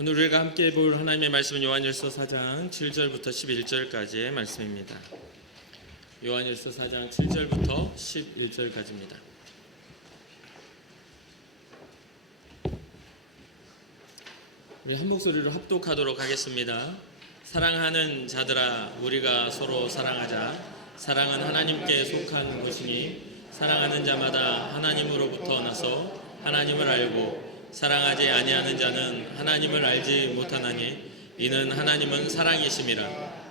오늘 우리가 함께 볼 하나님의 말씀은 요한일서 4장 7절부터 11절까지의 말씀입니다. 요한일서 4장 7절부터 11절까지입니다. 우리 한 목소리로 합독하도록 하겠습니다. 사랑하는 자들아, 우리가 서로 사랑하자. 사랑은 하나님께 속한 것이니 사랑하는 자마다 하나님으로부터 나서 하나님을 알고 사랑하지 아니하는 자는 하나님을 알지 못하나니 이는 하나님은 사랑이심이라.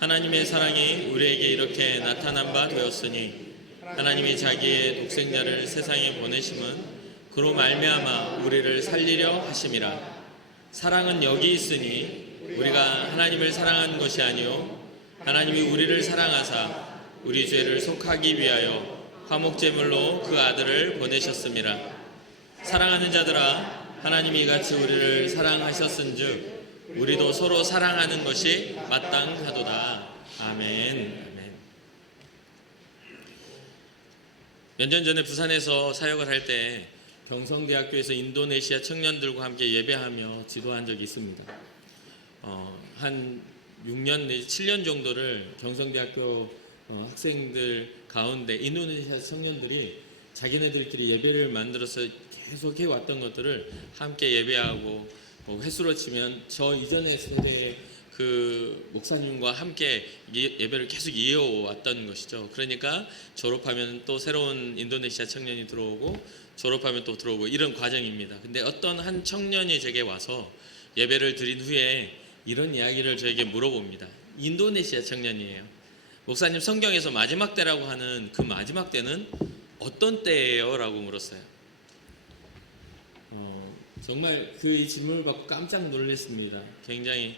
하나님의 사랑이 우리에게 이렇게 나타난 바 되었으니 하나님이 자기의 독생자를 세상에 보내심은 그로 말미암아 우리를 살리려 하심이라. 사랑은 여기 있으니 우리가 하나님을 사랑한 것이 아니요 하나님이 우리를 사랑하사 우리 죄를 속하기 위하여 화목제물로 그 아들을 보내셨음이라. 사랑하는 자들아, 하나님이 같이 우리를 사랑하셨은즉 우리도 서로 사랑하는 것이 마땅하도다. 아멘. 몇 년 전에 부산에서 사역을 할 때 경성대학교에서 인도네시아 청년들과 함께 예배하며 지도한 적이 있습니다. 한 6년 내지 7년 정도를 경성대학교 학생들 가운데 인도네시아 청년들이 자기네들끼리 예배를 만들어서 계속 해왔던 것들을 함께 예배하고 횟수로 치면 저 이전의 세대의 그 목사님과 함께 예배를 계속 이어왔던 것이죠. 그러니까 졸업하면 또 새로운 인도네시아 청년이 들어오고 졸업하면 또 들어오고 이런 과정입니다. 근데 어떤 한 청년이 제게 와서 예배를 드린 후에 이런 이야기를 저에게 물어봅니다. 인도네시아 청년이에요. 목사님, 성경에서 마지막 때라고 하는 그 마지막 때는 어떤 때예요? 라고 물었어요. 정말 그 질문을 받고 깜짝 놀랐습니다. 굉장히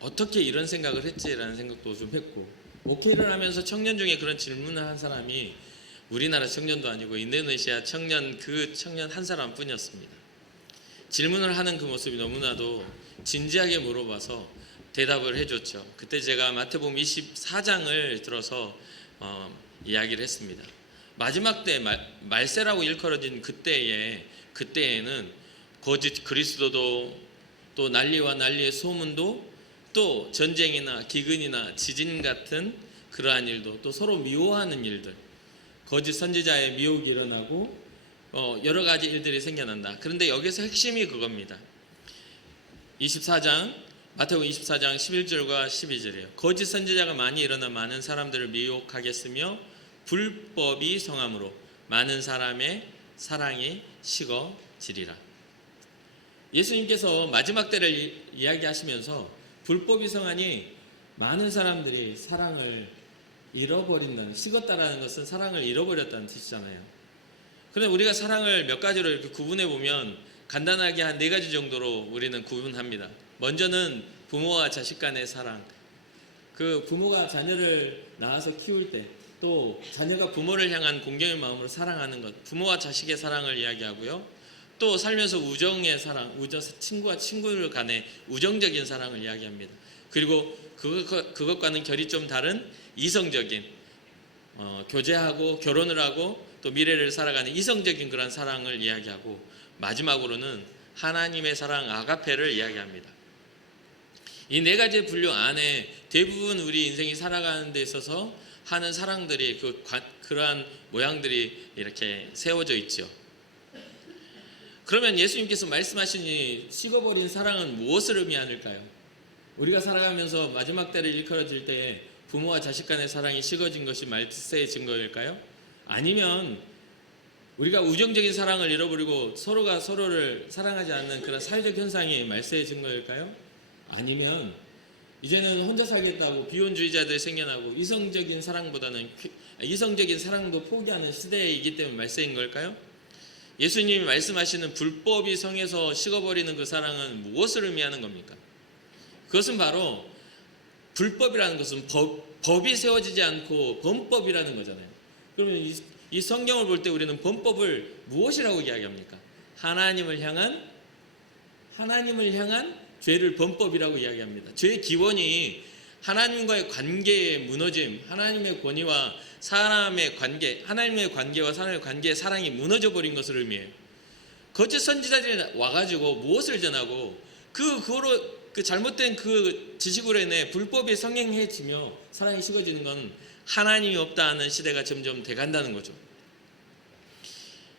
어떻게 이런 생각을 했지라는 생각도 좀 했고, 목회를 하면서 청년 중에 그런 질문을 한 사람이 우리나라 청년도 아니고 인도네시아 청년, 그 청년 한 사람뿐이었습니다. 질문을 하는 그 모습이 너무나도 진지하게 물어봐서 대답을 해줬죠. 그때 제가 마태복음 24장을 들어서 이야기를 했습니다. 마지막 때 말세라고 일컬어진 그때에는 거짓 그리스도도 또 난리와 난리의 소문도 또 전쟁이나 기근이나 지진 같은 그러한 일도 또 서로 미워하는 일들, 거짓 선지자의 미혹이 일어나고 여러 가지 일들이 생겨난다. 그런데 여기서 핵심이 그겁니다. 마태복음 24장 11절과 12절이에요. 거짓 선지자가 많이 일어나 많은 사람들을 미혹하겠으며 불법이 성함으로 많은 사람의 사랑이 식어지리라. 예수님께서 마지막 때를 이야기하시면서 불법이 성하니 많은 사람들이 사랑을 잃어버린다는, 식었다라는 것은 사랑을 잃어버렸다는 뜻이잖아요. 그런데 우리가 사랑을 몇 가지로 이렇게 구분해 보면 간단하게 한 4가지 정도로 우리는 구분합니다. 먼저는 부모와 자식 간의 사랑. 그 부모가 자녀를 낳아서 키울 때 또 자녀가 부모를 향한 공경의 마음으로 사랑하는 것, 부모와 자식의 사랑을 이야기하고요. 또 살면서 우정의 사랑, 친구와 친구 간의 우정적인 사랑을 이야기합니다. 그리고 그것과는 결이 좀 다른 이성적인, 교제하고 결혼을 하고 또 미래를 살아가는 이성적인 그런 사랑을 이야기하고, 마지막으로는 하나님의 사랑 아가페를 이야기합니다. 이 4가지 분류 안에 대부분 우리 인생이 살아가는 데 있어서 하는 사랑들이 그러한 모양들이 이렇게 세워져 있죠. 그러면 예수님께서 말씀하시니 식어버린 사랑은 무엇을 의미하는가요? 우리가 살아가면서 마지막 때를 일컬어질 때에 부모와 자식 간의 사랑이 식어진 것이 말세의 증거일까요? 아니면 우리가 우정적인 사랑을 잃어버리고 서로가 서로를 사랑하지 않는 그런 사회적 현상이 말세의 증거일까요? 아니면 이제는 혼자 살겠다고 비혼주의자들이 생겨나고 이성적인 사랑도 포기하는 시대이기 때문에 말세인 걸까요? 예수님이 말씀하시는 불법이 성에서 식어버리는 그 사랑은 무엇을 의미하는 겁니까? 그것은 바로 불법이라는 것은 법이 세워지지 않고 범법이라는 거잖아요. 그러면 이 성경을 볼 때 우리는 범법을 무엇이라고 이야기합니까? 하나님을 향한 죄를 범법이라고 이야기합니다. 죄의 기원이 하나님과의 관계의 무너짐, 하나님의 권위와 사람의 관계, 하나님의 관계와 사람의 관계의 사랑이 무너져 버린 것을 의미해요. 거짓 선지자들이 와가지고 무엇을 전하고 그거로 그 잘못된 그 지식으로 인해 불법이 성행해지며 사랑이 식어지는 건 하나님이 없다는 시대가 점점 돼간다는 거죠.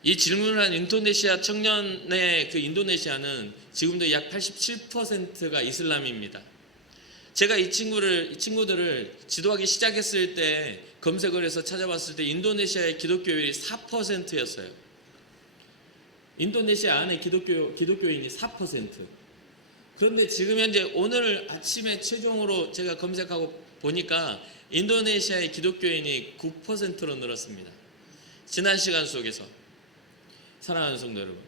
이 질문을 한 인도네시아 청년의 그 인도네시아는 지금도 약 87%가 이슬람입니다. 제가 이 친구들을 지도하기 시작했을 때 검색을 해서 찾아봤을 때 인도네시아의 기독교율이 4%였어요. 인도네시아 안에 기독교인이 4%. 그런데 지금 현재 오늘 아침에 최종으로 제가 검색하고 보니까 인도네시아의 기독교인이 9%로 늘었습니다. 지난 시간 속에서. 사랑하는 성도 여러분,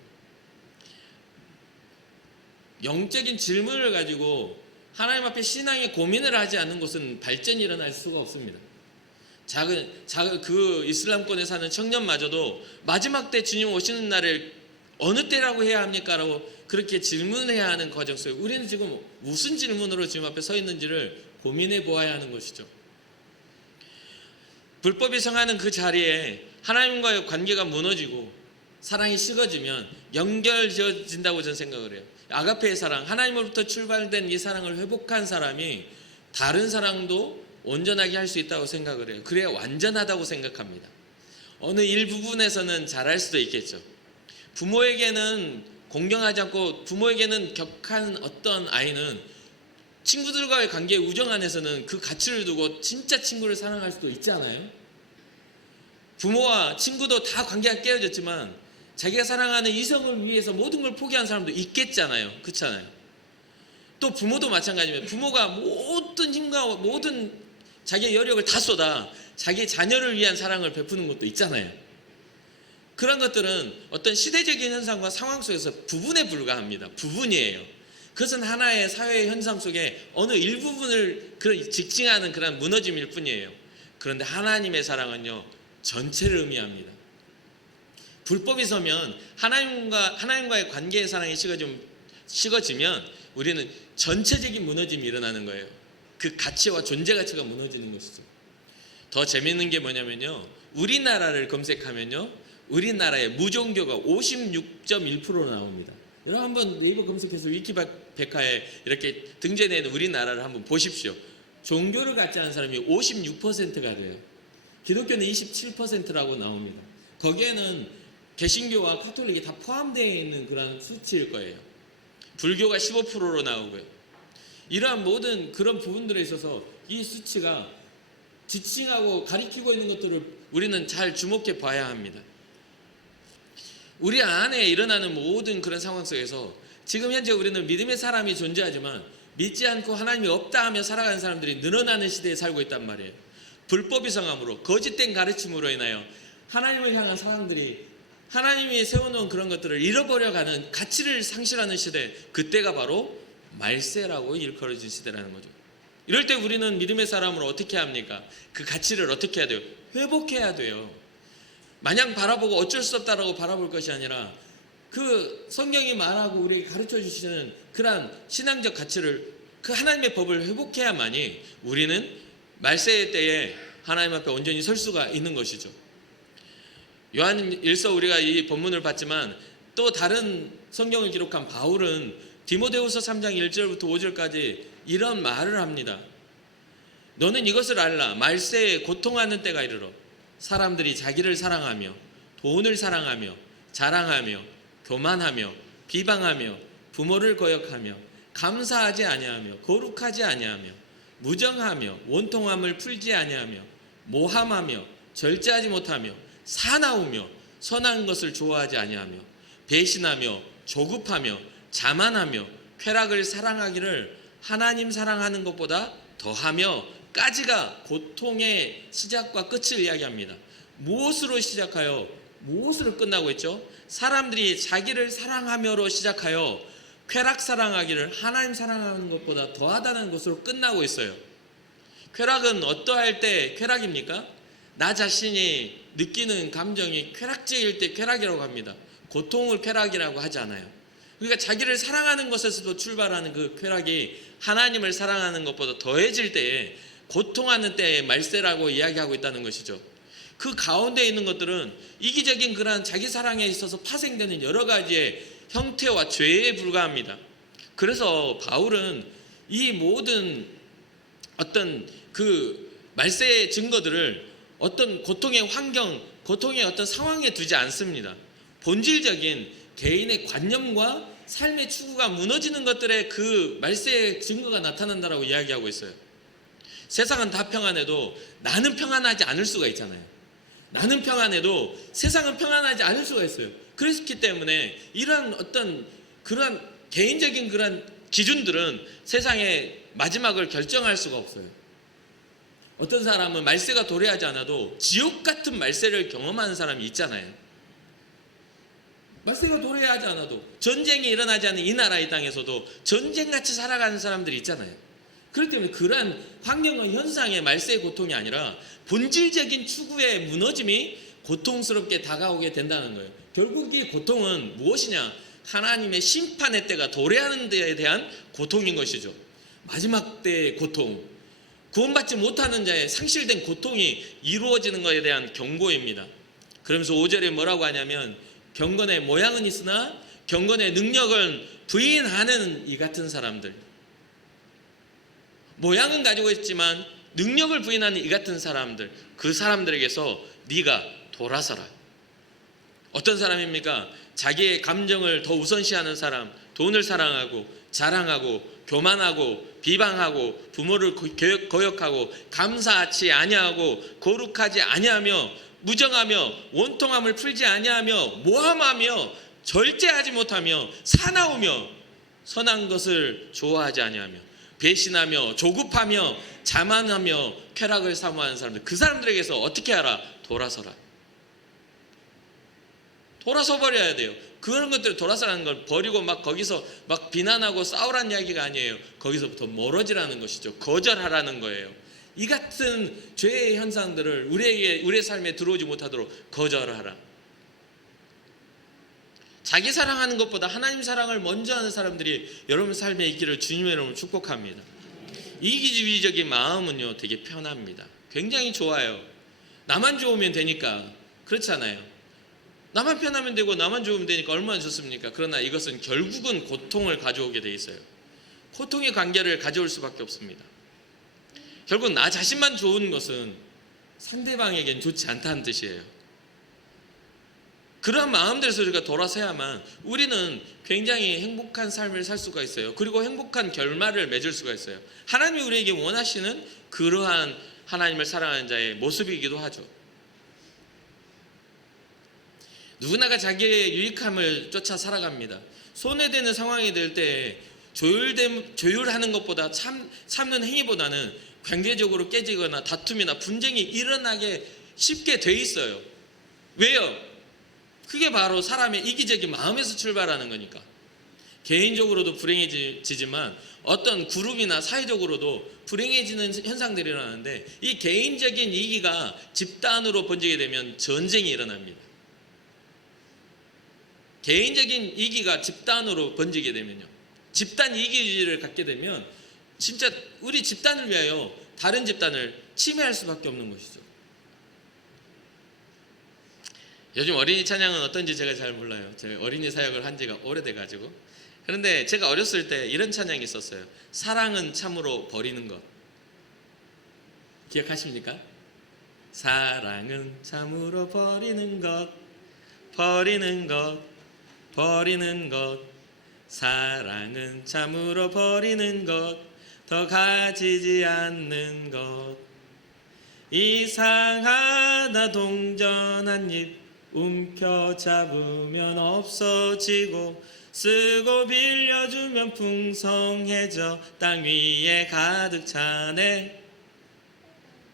영적인 질문을 가지고 하나님 앞에 신앙의 고민을 하지 않는 곳은 발전이 일어날 수가 없습니다. 작은 그 이슬람권에 사는 청년마저도 마지막 때 주님 오시는 날을 어느 때라고 해야 합니까? 라고 그렇게 질문해야 하는 과정 속에 우리는 지금 무슨 질문으로 주님 앞에 서 있는지를 고민해 보아야 하는 것이죠. 불법이 성하는 그 자리에 하나님과의 관계가 무너지고 사랑이 식어지면 연결지어진다고 저는 생각을 해요. 아가페의 사랑, 하나님으로부터 출발된 이 사랑을 회복한 사람이 다른 사랑도 온전하게 할 수 있다고 생각을 해요. 그래야 완전하다고 생각합니다. 어느 일부분에서는 잘할 수도 있겠죠. 부모에게는 공경하지 않고 부모에게는 격한 어떤 아이는 친구들과의 관계 우정 안에서는 그 가치를 두고 진짜 친구를 사랑할 수도 있잖아요. 부모와 친구도 다 관계가 깨어졌지만 자기가 사랑하는 이성을 위해서 모든 걸 포기한 사람도 있겠잖아요. 그렇잖아요. 또 부모도 마찬가지입니다. 부모가 모든 힘과 모든 자기의 여력을 다 쏟아 자기 자녀를 위한 사랑을 베푸는 것도 있잖아요. 그런 것들은 어떤 시대적인 현상과 상황 속에서 부분에 불과합니다. 부분이에요. 그것은 하나의 사회의 현상 속에 어느 일부분을 직징하는 그런 무너짐일 뿐이에요. 그런데 하나님의 사랑은요, 전체를 의미합니다. 불법이 서면 하나님과의 관계의 사랑이 식어지면 우리는 전체적인 무너짐이 일어나는 거예요. 그 가치와 존재 가치가 무너지는 것이죠. 더 재미있는 게 뭐냐면요, 우리나라를 검색하면요, 우리나라의 무종교가 56.1%로 나옵니다. 여러분 한번 네이버 검색해서 위키백과에 이렇게 등재되어 있는 우리나라를 한번 보십시오. 종교를 갖지 않은 사람이 56%가 돼요. 기독교는 27%라고 나옵니다. 거기에는 개신교와 카톨릭이 다 포함되어 있는 그런 수치일 거예요. 불교가 15%로 나오고요. 이러한 모든 그런 부분들에 있어서 이 수치가 지칭하고 가리키고 있는 것들을 우리는 잘 주목해 봐야 합니다. 우리 안에 일어나는 모든 그런 상황 속에서 지금 현재 우리는 믿음의 사람이 존재하지만 믿지 않고 하나님이 없다 하며 살아가는 사람들이 늘어나는 시대에 살고 있단 말이에요. 불법이 성함으로 거짓된 가르침으로 인하여 하나님을 향한 사람들이 하나님이 세워놓은 그런 것들을 잃어버려가는 가치를 상실하는 시대, 그때가 바로 말세라고 일컬어진 시대라는 거죠. 이럴 때 우리는 믿음의 사람으로 어떻게 합니까? 그 가치를 어떻게 해야 돼요? 회복해야 돼요. 마냥 바라보고 어쩔 수 없다라고 바라볼 것이 아니라 그 성경이 말하고 우리에게 가르쳐 주시는 그러한 신앙적 가치를, 그 하나님의 법을 회복해야만이 우리는 말세의 때에 하나님 앞에 온전히 설 수가 있는 것이죠. 요한 1서 우리가 이 본문을 봤지만 또 다른 성경을 기록한 바울은 디모데후서 3장 1절부터 5절까지 이런 말을 합니다. 너는 이것을 알라. 말세에 고통하는 때가 이르러 사람들이 자기를 사랑하며 돈을 사랑하며 자랑하며 교만하며 비방하며 부모를 거역하며 감사하지 아니하며 거룩하지 아니하며 무정하며 원통함을 풀지 아니하며 모함하며 절제하지 못하며 사나우며 선한 것을 좋아하지 아니하며 배신하며 조급하며 자만하며 쾌락을 사랑하기를 하나님 사랑하는 것보다 더하며 까지가 고통의 시작과 끝을 이야기합니다. 무엇으로 시작하여 무엇으로 끝나고 있죠? 사람들이 자기를 사랑하며로 시작하여 쾌락 사랑하기를 하나님 사랑하는 것보다 더하다는 것으로 끝나고 있어요. 쾌락은 어떠할 때 쾌락입니까? 나 자신이 느끼는 감정이 쾌락적일 때 쾌락이라고 합니다. 고통을 쾌락이라고 하지 않아요. 그러니까 자기를 사랑하는 것에서도 출발하는 그 쾌락이 하나님을 사랑하는 것보다 더해질 때에 고통하는 때에 말세라고 이야기하고 있다는 것이죠. 그 가운데 있는 것들은 이기적인 그러한 자기 사랑에 있어서 파생되는 여러 가지의 형태와 죄에 불과합니다. 그래서 바울은 이 모든 어떤 그 말세의 증거들을 어떤 고통의 환경, 고통의 어떤 상황에 두지 않습니다. 본질적인 개인의 관념과 삶의 추구가 무너지는 것들의 그 말세의 증거가 나타난다라고 이야기하고 있어요. 세상은 다 평안해도 나는 평안하지 않을 수가 있잖아요. 나는 평안해도 세상은 평안하지 않을 수가 있어요. 그렇기 때문에 이러한 어떤 그러한 개인적인 그러한 기준들은 세상의 마지막을 결정할 수가 없어요. 어떤 사람은 말세가 도래하지 않아도 지옥 같은 말세를 경험하는 사람이 있잖아요. 말세가 도래하지 않아도 전쟁이 일어나지 않는 이 나라 이 땅에서도 전쟁같이 살아가는 사람들이 있잖아요. 그렇기 때문에 그러한 환경과 현상의 말세의 고통이 아니라 본질적인 추구의 무너짐이 고통스럽게 다가오게 된다는 거예요. 결국 이 고통은 무엇이냐? 하나님의 심판의 때가 도래하는 데에 대한 고통인 것이죠. 마지막 때의 고통, 구원받지 못하는 자의 상실된 고통이 이루어지는 것에 대한 경고입니다. 그러면서 5절에 뭐라고 하냐면 경건의 모양은 있으나 경건의 능력은 부인하는 이 같은 사람들, 모양은 가지고 있지만 능력을 부인하는 이 같은 사람들, 그 사람들에게서 네가 돌아서라. 어떤 사람입니까? 자기의 감정을 더 우선시하는 사람, 돈을 사랑하고 자랑하고 교만하고 비방하고 부모를 거역하고 감사하지 아니하고 거룩하지 아니하며 무정하며 원통함을 풀지 아니하며 모함하며 절제하지 못하며 사나우며 선한 것을 좋아하지 아니하며 배신하며 조급하며 자만하며 쾌락을 사모하는 사람들, 그 사람들에게서 어떻게 하라? 돌아서라. 돌아서 버려야 돼요. 그런 것들을 돌아서라는 걸 버리고 막 거기서 막 비난하고 싸우라는 이야기가 아니에요. 거기서부터 멀어지라는 것이죠. 거절하라는 거예요. 이 같은 죄의 현상들을 우리의 삶에 들어오지 못하도록 거절하라. 자기 사랑하는 것보다 하나님 사랑을 먼저 하는 사람들이 여러분 삶에 있기를 주님의 이름으로 축복합니다. 이기주의적인 마음은요 되게 편합니다. 굉장히 좋아요. 나만 좋으면 되니까. 그렇잖아요. 나만 편하면 되고 나만 좋으면 되니까 얼마나 좋습니까? 그러나 이것은 결국은 고통을 가져오게 돼 있어요. 고통의 관계를 가져올 수밖에 없습니다. 결국 나 자신만 좋은 것은 상대방에겐 좋지 않다는 뜻이에요. 그러한 마음들에서 우리가 돌아서야만 우리는 굉장히 행복한 삶을 살 수가 있어요. 그리고 행복한 결말을 맺을 수가 있어요. 하나님이 우리에게 원하시는 그러한 하나님을 사랑하는 자의 모습이기도 하죠. 누구나가 자기의 유익함을 쫓아 살아갑니다. 손해되는 상황이 될 때 조율하는 것보다 참는 행위보다는 관계적으로 깨지거나 다툼이나 분쟁이 일어나게 쉽게 돼 있어요. 왜요? 그게 바로 사람의 이기적인 마음에서 출발하는 거니까. 개인적으로도 불행해지지만 어떤 그룹이나 사회적으로도 불행해지는 현상들이 일어나는데 이 개인적인 이기가 집단으로 번지게 되면 전쟁이 일어납니다. 개인적인 이기가 집단으로 번지게 되면요, 집단 이기주의를 갖게 되면 진짜 우리 집단을 위하여 다른 집단을 침해할 수밖에 없는 것이죠. 요즘 어린이 찬양은 어떤지 제가 잘 몰라요. 제가 어린이 사역을 한 지가 오래돼가지고. 그런데 제가 어렸을 때 이런 찬양이 있었어요. 사랑은 참으로 버리는 것. 기억하십니까? 사랑은 참으로 버리는 것, 버리는 것, 버리는 것. 사랑은 참으로 버리는 것, 더 가지지 않는 것. 이상하다 동전 한 입 움켜잡으면 없어지고 쓰고 빌려주면 풍성해져 땅 위에 가득 차네.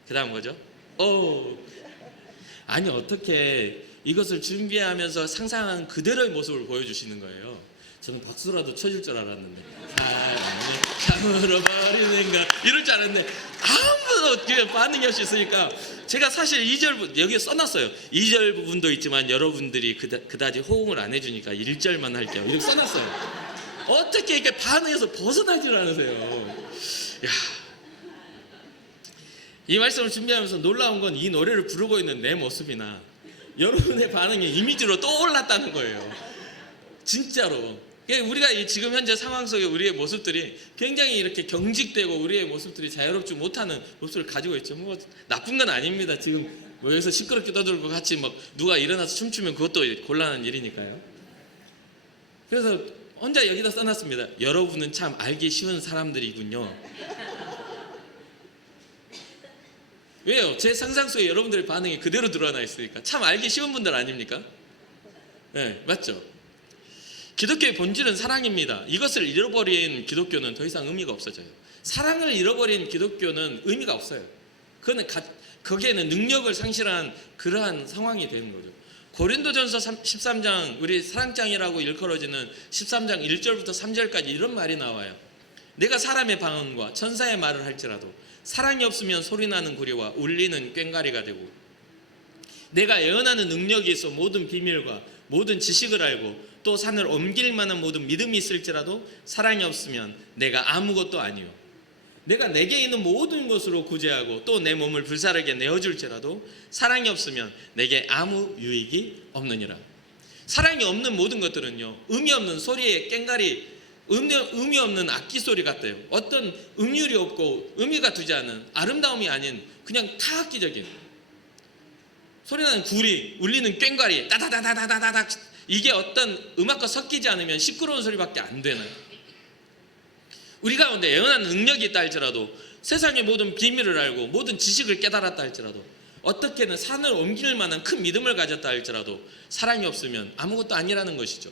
그 다음 거죠? 아니 어떻게 이것을 준비하면서 상상한 그대로의 모습을 보여주시는 거예요. 저는 박수라도 쳐줄 줄 알았는데 사랑을 참으로 버리는 것 이럴 줄 알았는데 아무도 반응이 없이 있으니까 제가 사실 2절 여기에 써놨어요. 2절 부분도 있지만 여러분들이 그다지 호응을 안 해주니까 1절만 할게요. 이렇게 써놨어요. 어떻게 이렇게 반응해서 벗어나질 않으세요. 야, 이 말씀을 준비하면서 놀라운 건 이 노래를 부르고 있는 내 모습이나 여러분의 반응이 이미지로 떠올랐다는 거예요. 진짜로. 우리가 지금 현재 상황 속에 우리의 모습들이 굉장히 이렇게 경직되고 우리의 모습들이 자유롭지 못하는 모습을 가지고 있죠. 뭐 나쁜 건 아닙니다. 지금 뭐 여기서 시끄럽게 떠들고 같이 막 누가 일어나서 춤추면 그것도 곤란한 일이니까요. 그래서 혼자 여기다 써놨습니다. 여러분은 참 알기 쉬운 사람들이군요. 왜요? 제 상상 속에 여러분들의 반응이 그대로 드러나 있으니까. 참 알기 쉬운 분들 아닙니까? 네, 맞죠? 기독교의 본질은 사랑입니다. 이것을 잃어버린 기독교는 더 이상 의미가 없어져요. 사랑을 잃어버린 기독교는 의미가 없어요. 거기에는 능력을 상실한 그러한 상황이 되는 거죠. 고린도전서 13장, 우리 사랑장이라고 일컬어지는 13장 1절부터 3절까지 이런 말이 나와요. 내가 사람의 방언과 천사의 말을 할지라도 사랑이 없으면 소리나는 구리와 울리는 꽹과리가 되고, 내가 예언하는 능력이 있어 모든 비밀과 모든 지식을 알고 또 산을 옮길 만한 모든 믿음이 있을지라도 사랑이 없으면 내가 아무것도 아니요. 내가 내게 있는 모든 것으로 구제하고 또 내 몸을 불사르게 내어줄지라도 사랑이 없으면 내게 아무 유익이 없느니라. 사랑이 없는 모든 것들은요, 의미 없는 소리의 꽹과리, 의미 없는 악기 소리 같아요. 어떤 음률이 없고 의미가 두지 않은, 아름다움이 아닌 그냥 타악기적인, 소리나는 구리, 울리는 꽹과리, 따다다다다다닥, 이게 어떤 음악과 섞이지 않으면 시끄러운 소리밖에 안 되는, 우리 가운데 예언하는 능력이 있다 할지라도, 세상의 모든 비밀을 알고 모든 지식을 깨달았다 할지라도, 어떻게는 산을 옮길 만한 큰 믿음을 가졌다 할지라도 사랑이 없으면 아무것도 아니라는 것이죠.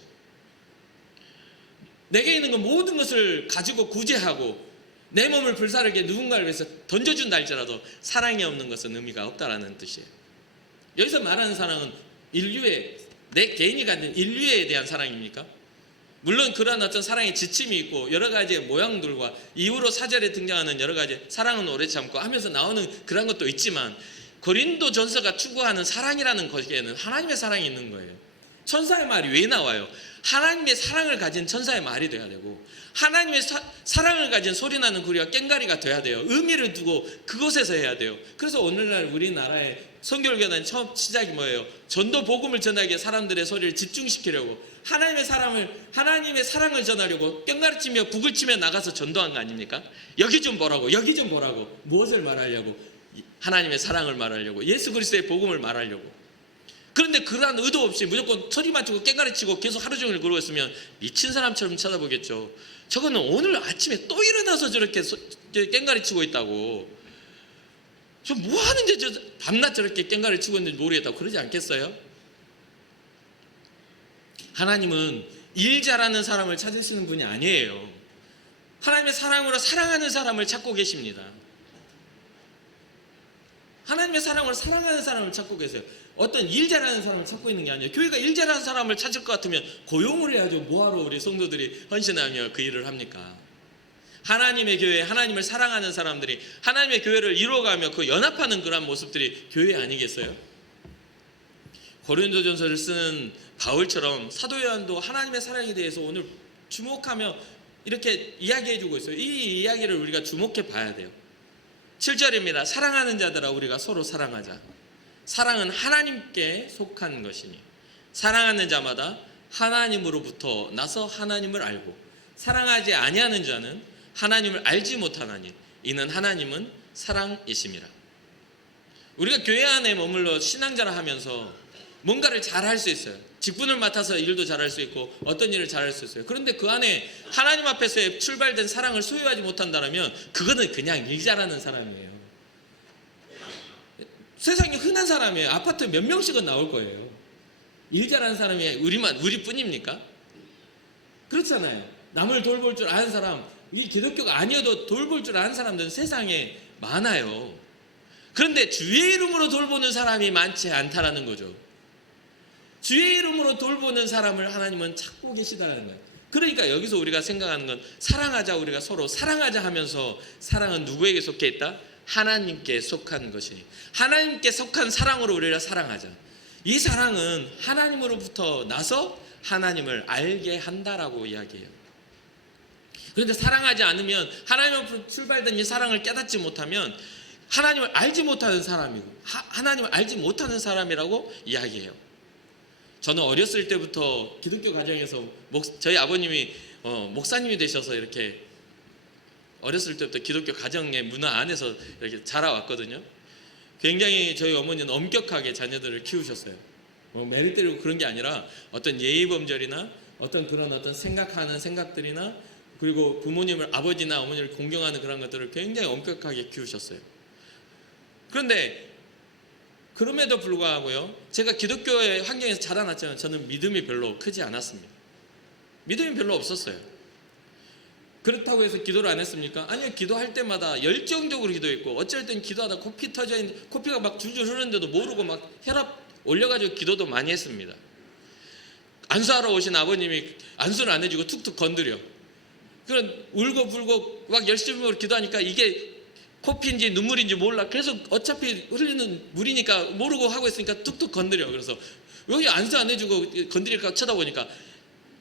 내게 있는 건 모든 것을 가지고 구제하고 내 몸을 불사르게 누군가를 위해서 던져준다 할지라도 사랑이 없는 것은 의미가 없다라는 뜻이에요. 여기서 말하는 사랑은 인류의, 내 개인이 갖는 인류에 대한 사랑입니까? 물론 그러한 어떤 사랑의 지침이 있고 여러 가지의 모양들과 이후로 사절에 등장하는 여러 가지 사랑은 오래 참고 하면서 나오는 그런 것도 있지만, 고린도 전서가 추구하는 사랑이라는 것에는 하나님의 사랑이 있는 거예요. 천사의 말이 왜 나와요? 하나님의 사랑을 가진 천사의 말이 돼야 되고, 하나님의 사랑을 가진 소리나는 구리와 꽹과리가 돼야 돼요. 의미를 두고 그곳에서 해야 돼요. 그래서 오늘날 우리나라의 선교교단의 처음 시작이 뭐예요? 전도 복음을 전하기에 사람들의 소리를 집중시키려고, 하나님의 사랑을 전하려고 꽹과리 치며 북을 치며 나가서 전도한 거 아닙니까? 여기 좀 보라고, 여기 좀 보라고. 무엇을 말하려고? 하나님의 사랑을 말하려고, 예수 그리스도의 복음을 말하려고. 그런데 그러한 의도 없이 무조건 소리만 치고 꽹과리 치고 계속 하루 종일 그러고 있으면 미친 사람처럼 쳐다보겠죠. 저거는 오늘 아침에 또 일어나서 저렇게 꽹과리 치고 있다고, 저 뭐 하는데 저 밤낮 저렇게 꽹과리 치고 있는지 모르겠다고 그러지 않겠어요? 하나님은 일 잘하는 사람을 찾으시는 분이 아니에요. 하나님의 사랑으로 사랑하는 사람을 찾고 계십니다. 하나님의 사랑으로 사랑하는 사람을 찾고 계세요. 어떤 일 잘하는 사람을 찾고 있는 게 아니에요. 교회가 일 잘하는 사람을 찾을 것 같으면 고용을 해야죠. 뭐하러 우리 성도들이 헌신하며 그 일을 합니까? 하나님의 교회, 하나님을 사랑하는 사람들이 하나님의 교회를 이루어가며 그 연합하는 그런 모습들이 교회 아니겠어요? 고린도전서를 쓴 바울처럼 사도 요한도 하나님의 사랑에 대해서 오늘 주목하며 이렇게 이야기해주고 있어요. 이 이야기를 우리가 주목해 봐야 돼요. 7절입니다. 사랑하는 자들아 우리가 서로 사랑하자. 사랑은 하나님께 속한 것이니 사랑하는 자마다 하나님으로부터 나서 하나님을 알고 사랑하지 아니하는 자는 하나님을 알지 못하나니 이는 하나님은 사랑이심이라. 우리가 교회 안에 머물러 신앙자라 하면서 뭔가를 잘할 수 있어요. 직분을 맡아서 일도 잘할 수 있고 어떤 일을 잘할 수 있어요. 그런데 그 안에 하나님 앞에서의 출발된 사랑을 소유하지 못한다면 그거는 그냥 일 잘하는 사람이에요. 세상에 흔한 사람이에요. 아파트 몇 명씩은 나올 거예요. 일 잘하는 사람이 우리뿐입니까? 그렇잖아요. 남을 돌볼 줄 아는 사람, 이 기독교가 아니어도 돌볼 줄 아는 사람들은 세상에 많아요. 그런데 주의 이름으로 돌보는 사람이 많지 않다라는 거죠. 주의 이름으로 돌보는 사람을 하나님은 찾고 계시다는 거예요. 그러니까 여기서 우리가 생각하는 건 사랑하자, 우리가 서로 사랑하자 하면서 사랑은 누구에게 속해 있다? 하나님께 속한 것이니 하나님께 속한 사랑으로 우리를 사랑하자. 이 사랑은 하나님으로부터 나서 하나님을 알게 한다라고 이야기해요. 그런데 사랑하지 않으면, 하나님으로부터 출발된 이 사랑을 깨닫지 못하면 하나님을 알지 못하는 사람이고 하나님을 알지 못하는 사람이라고 이야기해요. 저는 어렸을 때부터 기독교 가정에서 저희 아버님이 목사님이 되셔서 이렇게 어렸을 때부터 기독교 가정의 문화 안에서 이렇게 자라왔거든요. 굉장히 저희 어머니는 엄격하게 자녀들을 키우셨어요. 매를 때리고 그런 게 아니라 어떤 예의범절이나 어떤 그런 어떤 생각하는 생각들이나 그리고 부모님을 아버지나 어머니를 공경하는 그런 것들을 굉장히 엄격하게 키우셨어요. 그런데 그럼에도 불구하고요, 제가 기독교의 환경에서 자라났지만 저는 믿음이 별로 크지 않았습니다. 믿음이 별로 없었어요. 그렇다고 해서 기도를 안 했습니까? 아니요, 기도할 때마다 열정적으로 기도했고 어쩔 땐 기도하다 코피가 막 줄줄 흐르는데도 모르고 막 혈압 올려가지고 기도도 많이 했습니다. 안수하러 오신 아버님이 안수를 안 해주고 툭툭 건드려. 그런 울고 불고 막 열심히 기도하니까 이게 코피인지 눈물인지 몰라. 그래서 어차피 흐르는 물이니까 모르고 하고 있으니까 뚝뚝 건드려. 그래서 여기 안수 안 해주고 건드릴까 쳐다보니까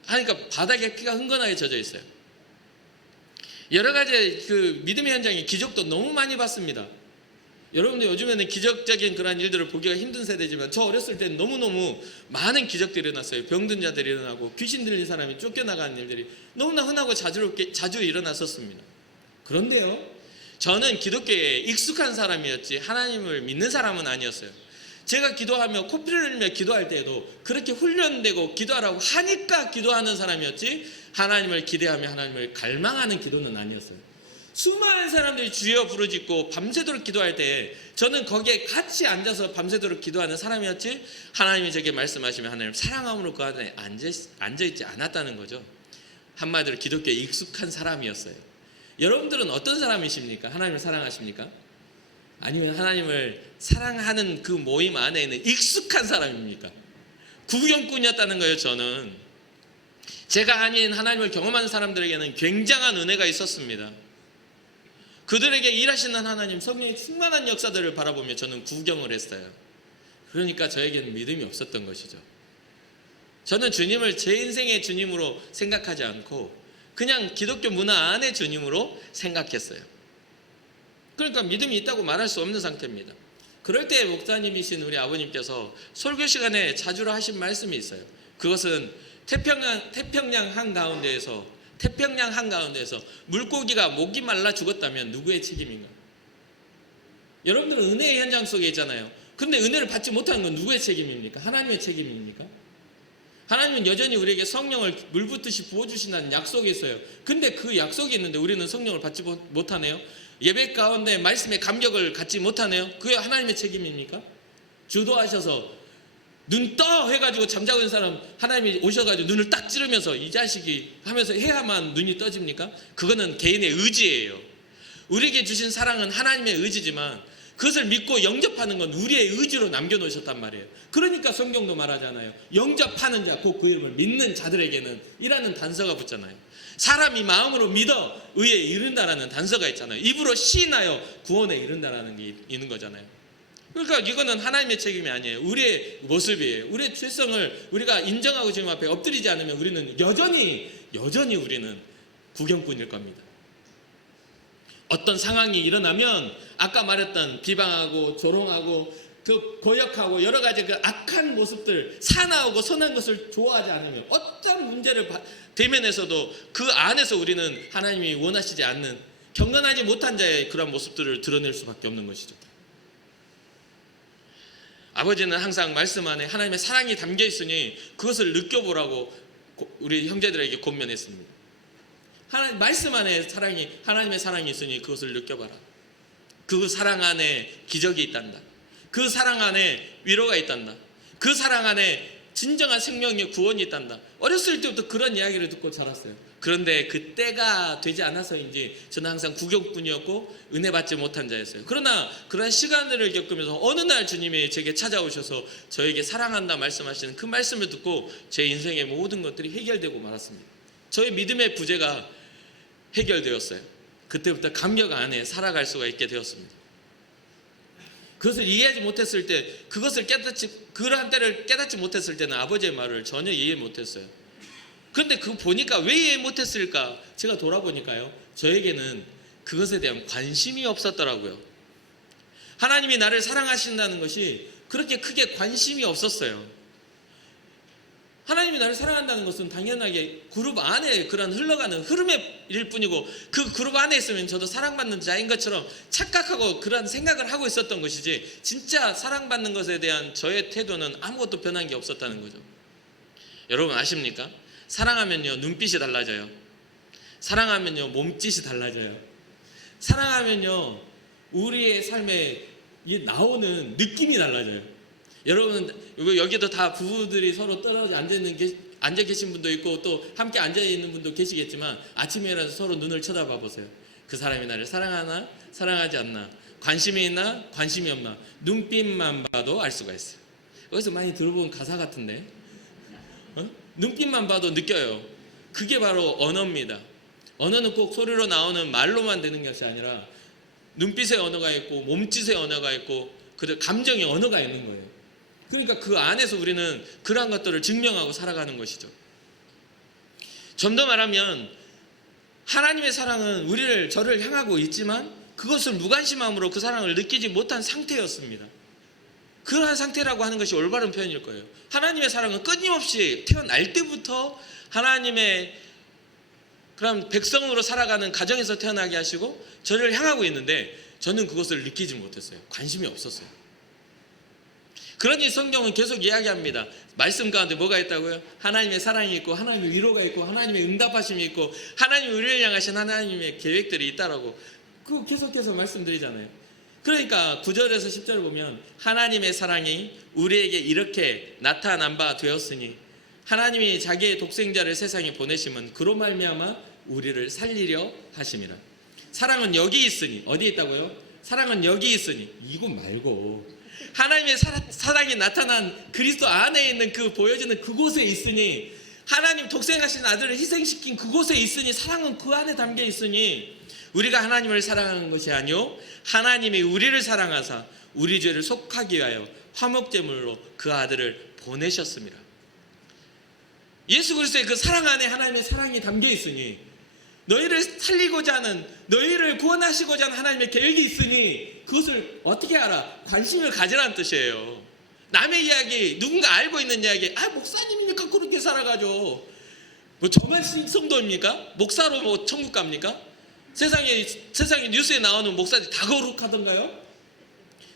하니까 바닥에 피가 흥건하게 젖어 있어요. 여러 가지 그 믿음의 현장에 기적도 너무 많이 봤습니다. 여러분들 요즘에는 기적적인 그런 일들을 보기가 힘든 세대지만 저 어렸을 때는 너무너무 많은 기적들이 일어났어요. 병든 자들이 일어나고 귀신 들린 사람이 쫓겨나가는 일들이 너무나 흔하고 자주 일어났었습니다. 그런데요, 저는 기독교에 익숙한 사람이었지 하나님을 믿는 사람은 아니었어요. 제가 기도하며 코피를 흘리며 기도할 때에도 그렇게 훈련되고 기도하라고 하니까 기도하는 사람이었지 하나님을 기대하며 하나님을 갈망하는 기도는 아니었어요. 수많은 사람들이 주여 부르짖고 밤새도록 기도할 때 저는 거기에 같이 앉아서 밤새도록 기도하는 사람이었지 하나님이 제게 말씀하시면 하나님 사랑함으로 그 안에 앉아있지 않았다는 거죠. 한마디로 기독교에 익숙한 사람이었어요. 여러분들은 어떤 사람이십니까? 하나님을 사랑하십니까? 아니면 하나님을 사랑하는 그 모임 안에 있는 익숙한 사람입니까? 구경꾼이었다는 거예요. 저는 제가 아닌 하나님을 경험하는 사람들에게는 굉장한 은혜가 있었습니다. 그들에게 일하시는 하나님 성령의 충만한 역사들을 바라보며 저는 구경을 했어요. 그러니까 저에게는 믿음이 없었던 것이죠. 저는 주님을 제 인생의 주님으로 생각하지 않고 그냥 기독교 문화 안의 주님으로 생각했어요. 그러니까 믿음이 있다고 말할 수 없는 상태입니다. 그럴 때 목사님이신 우리 아버님께서 설교 시간에 자주 하신 말씀이 있어요. 그것은 태평양 한가운데에서 물고기가 목이 말라 죽었다면 누구의 책임인가? 여러분들은 은혜의 현장 속에 있잖아요. 근데 은혜를 받지 못하는 건 누구의 책임입니까? 하나님의 책임입니까? 하나님은 여전히 우리에게 성령을 물붓듯이 부어주신다는 약속이 있어요. 근데 그 약속이 있는데 우리는 성령을 받지 못하네요. 예배 가운데 말씀의 감격을 갖지 못하네요. 그게 하나님의 책임입니까? 주도하셔서 눈 떠 해가지고 잠자고 있는 사람 하나님이 오셔가지고 눈을 딱 찌르면서 이 자식이 하면서 해야만 눈이 떠집니까? 그거는 개인의 의지예요. 우리에게 주신 사랑은 하나님의 의지지만 그것을 믿고 영접하는 건 우리의 의지로 남겨놓으셨단 말이에요. 그러니까 성경도 말하잖아요. 영접하는 자, 곧 그 이름을 믿는 자들에게는 이라는 단서가 붙잖아요. 사람이 마음으로 믿어 의에 이른다라는 단서가 있잖아요. 입으로 시인하여 구원에 이른다라는 게 있는 거잖아요. 그러니까 이거는 하나님의 책임이 아니에요. 우리의 모습이에요. 우리의 죄성을 우리가 인정하고 주님 앞에 엎드리지 않으면 우리는 여전히 우리는 구경꾼일 겁니다. 어떤 상황이 일어나면 아까 말했던 비방하고 조롱하고 그 고역하고 여러 가지 그 악한 모습들, 사나우고 선한 것을 좋아하지 않으면 어떤 문제를 대면에서도 그 안에서 우리는 하나님이 원하시지 않는 경건하지 못한 자의 그런 모습들을 드러낼 수밖에 없는 것이죠. 아버지는 항상 말씀 안에 하나님의 사랑이 담겨 있으니 그것을 느껴보라고 우리 형제들에게 권면했습니다. 말씀 안에 하나님의 사랑이 있으니 그것을 느껴봐라. 그 사랑 안에 기적이 있단다. 그 사랑 안에 위로가 있단다. 그 사랑 안에 진정한 생명의 구원이 있단다. 어렸을 때부터 그런 이야기를 듣고 자랐어요. 그런데 그 때가 되지 않아서인지 저는 항상 구경꾼이었고 은혜 받지 못한 자였어요. 그러나 그런 시간을 겪으면서 어느 날 주님이 제게 찾아오셔서 저에게 사랑한다 말씀하시는 그 말씀을 듣고 제 인생의 모든 것들이 해결되고 말았습니다. 저의 믿음의 부재가 해결되었어요. 그때부터 감격 안에 살아갈 수가 있게 되었습니다. 그것을 이해하지 못했을 때, 그러한 때를 깨닫지 못했을 때는 아버지의 말을 전혀 이해 못했어요. 그런데 그거 보니까 왜 이해 못했을까? 제가 돌아보니까요, 저에게는 그것에 대한 관심이 없었더라고요. 하나님이 나를 사랑하신다는 것이 그렇게 크게 관심이 없었어요. 하나님이 나를 사랑한다는 것은 당연하게 그룹 안에 그런 흘러가는 흐름의 일 뿐이고, 그 그룹 안에 있으면 저도 사랑받는 자인 것처럼 착각하고 그런 생각을 하고 있었던 것이지, 진짜 사랑받는 것에 대한 저의 태도는 아무것도 변한 게 없었다는 거죠. 여러분 아십니까? 사랑하면요 눈빛이 달라져요. 사랑하면요 몸짓이 달라져요. 사랑하면요 우리의 삶에 나오는 느낌이 달라져요. 여러분 여기도 다 부부들이 서로 떨어져 앉아 계신 분도 있고 또 함께 앉아 있는 분도 계시겠지만, 아침에 일어나서 서로 눈을 쳐다봐 보세요. 그 사람이 나를 사랑하나 사랑하지 않나, 관심이 있나 관심이 없나, 눈빛만 봐도 알 수가 있어요. 여기서 많이 들어본 가사 같은데, 눈빛만 봐도 느껴요. 그게 바로 언어입니다. 언어는 꼭 소리로 나오는 말로만 되는 것이 아니라 눈빛의 언어가 있고 몸짓의 언어가 있고 감정의 언어가 있는 거예요. 그러니까 그 안에서 우리는 그러한 것들을 증명하고 살아가는 것이죠. 좀 더 말하면 하나님의 사랑은 저를 향하고 있지만 그것을 무관심함으로 그 사랑을 느끼지 못한 상태였습니다. 그러한 상태라고 하는 것이 올바른 표현일 거예요. 하나님의 사랑은 끊임없이 태어날 때부터 하나님의 그런 백성으로 살아가는 가정에서 태어나게 하시고 저를 향하고 있는데, 저는 그것을 느끼지 못했어요. 관심이 없었어요. 그러니 성경은 계속 이야기합니다. 말씀 가운데 뭐가 있다고요? 하나님의 사랑이 있고 하나님의 위로가 있고 하나님의 응답하심이 있고 하나님이 우리를 향하신 하나님의 계획들이 있다라고 그거 계속해서 말씀드리잖아요. 그러니까 9절에서 10절을 보면 하나님의 사랑이 우리에게 이렇게 나타난 바 되었으니 하나님이 자기의 독생자를 세상에 보내심은 그로 말미암아 우리를 살리려 하심이라. 사랑은 여기 있으니, 어디 있다고요? 사랑은 여기 있으니, 이거 말고 하나님의 사랑이 나타난 그리스도 안에 있는 그 보여지는 그곳에 있으니, 하나님 독생하신 아들을 희생시킨 그곳에 있으니, 사랑은 그 안에 담겨 있으니, 우리가 하나님을 사랑하는 것이 아니요 하나님이 우리를 사랑하사 우리 죄를 속하기 위하여 화목제물로 그 아들을 보내셨습니다. 예수 그리스도의 그 사랑 안에 하나님의 사랑이 담겨 있으니, 너희를 살리고자 하는, 너희를 구원하시고자 하는 하나님의 계획이 있으니 그것을 어떻게 알아? 관심을 가지라는 뜻이에요. 남의 이야기, 누군가 알고 있는 이야기, 목사님이니까 그렇게 살아가죠. 저만 성도입니까? 목사로 천국 갑니까? 세상에 뉴스에 나오는 목사들이 다 거룩하던가요?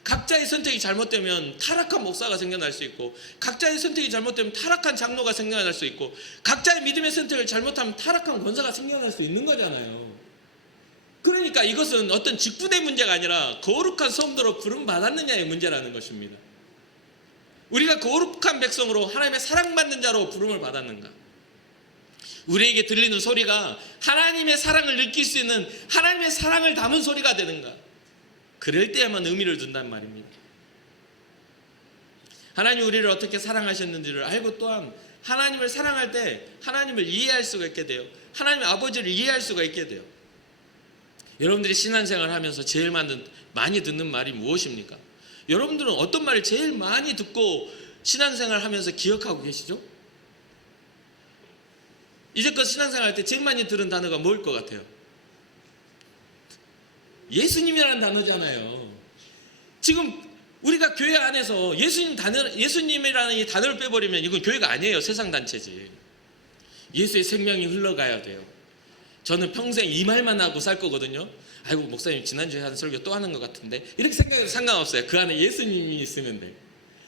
각자의 선택이 잘못되면 타락한 목사가 생겨날 수 있고, 각자의 선택이 잘못되면 타락한 장로가 생겨날 수 있고, 각자의 믿음의 선택을 잘못하면 타락한 권사가 생겨날 수 있는 거잖아요. 그러니까 이것은 어떤 직분의 문제가 아니라 거룩한 성도로 부름받았느냐의 문제라는 것입니다. 우리가 거룩한 백성으로 하나님의 사랑받는 자로 부름을 받았는가? 우리에게 들리는 소리가 하나님의 사랑을 느낄 수 있는 하나님의 사랑을 담은 소리가 되는가? 그럴 때야만 의미를 둔단 말입니다. 하나님 우리를 어떻게 사랑하셨는지를 알고, 또한 하나님을 사랑할 때 하나님을 이해할 수가 있게 돼요. 하나님의 아버지를 이해할 수가 있게 돼요. 여러분들이 신앙생활을 하면서 제일 많이 듣는 말이 무엇입니까? 여러분들은 어떤 말을 제일 많이 듣고 신앙생활을 하면서 기억하고 계시죠? 이제껏 신앙생활 할 때 제일 많이 들은 단어가 뭐일 것 같아요? 예수님이라는 단어잖아요. 지금 우리가 교회 안에서 예수님이라는 이 단어를 빼버리면 이건 교회가 아니에요. 세상 단체지. 예수의 생명이 흘러가야 돼요. 저는 평생 이 말만 하고 살 거거든요. 아이고 목사님 지난주에 한 설교 또 하는 것 같은데, 이렇게 생각해도 상관없어요. 그 안에 예수님이 있으면 돼.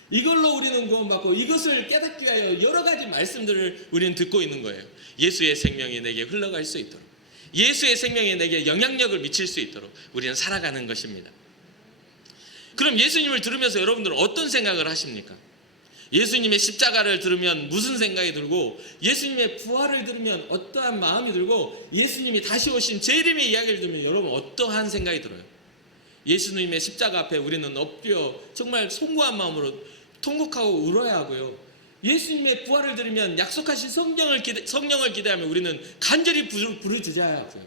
이걸로 우리는 구원받고 이것을 깨닫기 위하여 여러 가지 말씀들을 우리는 듣고 있는 거예요. 예수의 생명이 내게 흘러갈 수 있도록, 예수의 생명이 내게 영향력을 미칠 수 있도록 우리는 살아가는 것입니다. 그럼 예수님을 들으면서 여러분들은 어떤 생각을 하십니까? 예수님의 십자가를 들으면 무슨 생각이 들고, 예수님의 부활을 들으면 어떠한 마음이 들고, 예수님이 다시 오신 재림의 이야기를 들으면 여러분 어떠한 생각이 들어요? 예수님의 십자가 앞에 우리는 엎드려 정말 송구한 마음으로 통곡하고 울어야 하고요. 예수님의 부활을 들으면 약속하신 성령을 기대하면 우리는 간절히 부르짖어야 하고요.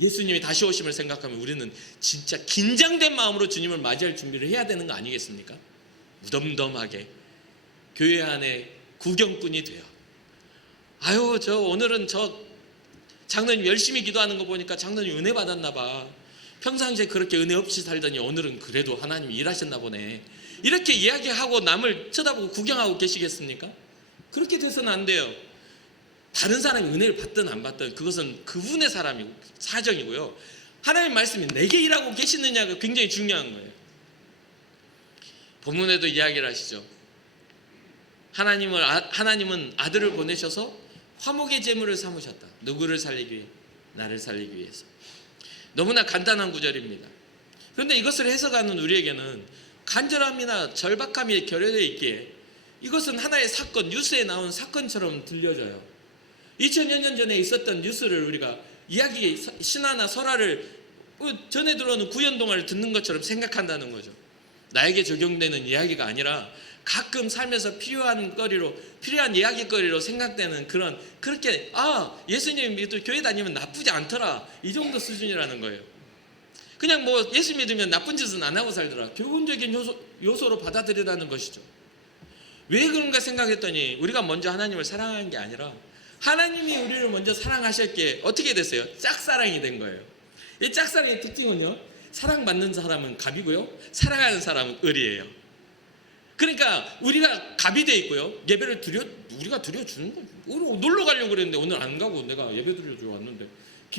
예수님이 다시 오심을 생각하면 우리는 진짜 긴장된 마음으로 주님을 맞이할 준비를 해야 되는 거 아니겠습니까? 무덤덤하게 교회 안에 구경꾼이 돼요. 오늘은 저 장로님 열심히 기도하는 거 보니까 장로님 은혜 받았나 봐. 평상시에 그렇게 은혜 없이 살더니 오늘은 그래도 하나님이 일하셨나 보네. 이렇게 이야기하고 남을 쳐다보고 구경하고 계시겠습니까? 그렇게 돼서는 안 돼요. 다른 사람이 은혜를 받든 안 받든 그것은 그분의 사정이고요. 하나님 말씀이 내게 일하고 계시느냐가 굉장히 중요한 거예요. 본문에도 이야기를 하시죠. 하나님은 아들을 보내셔서 화목의 제물을 삼으셨다. 누구를 살리기 위해? 나를 살리기 위해서. 너무나 간단한 구절입니다. 그런데 이것을 해석하는 우리에게는 간절함이나 절박함이 결여되어 있기에 이것은 하나의 사건, 뉴스에 나온 사건처럼 들려져요. 2000여 년 전에 있었던 뉴스를 우리가 이야기, 신화나 설화를 전에 들어오는 구연동화를 듣는 것처럼 생각한다는 거죠. 나에게 적용되는 이야기가 아니라 가끔 삶에서 필요한 이야기거리로 생각되는 그렇게 예수님 믿고 교회 다니면 나쁘지 않더라, 이 정도 수준이라는 거예요. 그냥 뭐 예수 믿으면 나쁜 짓은 안 하고 살더라, 교훈적인 요소로 받아들이라는 것이죠. 왜 그런가 생각했더니 우리가 먼저 하나님을 사랑한 게 아니라 하나님이 우리를 먼저 사랑하셨기에 어떻게 됐어요? 짝사랑이 된 거예요. 이 짝사랑의 특징은요, 사랑받는 사람은 갑이고요, 사랑하는 사람은 을이에요. 그러니까 우리가 갑이 돼 있고요, 예배를 우리가 드려주는 거예요. 놀러 가려고 그랬는데 오늘 안 가고 내가 예배 드려주러 왔는데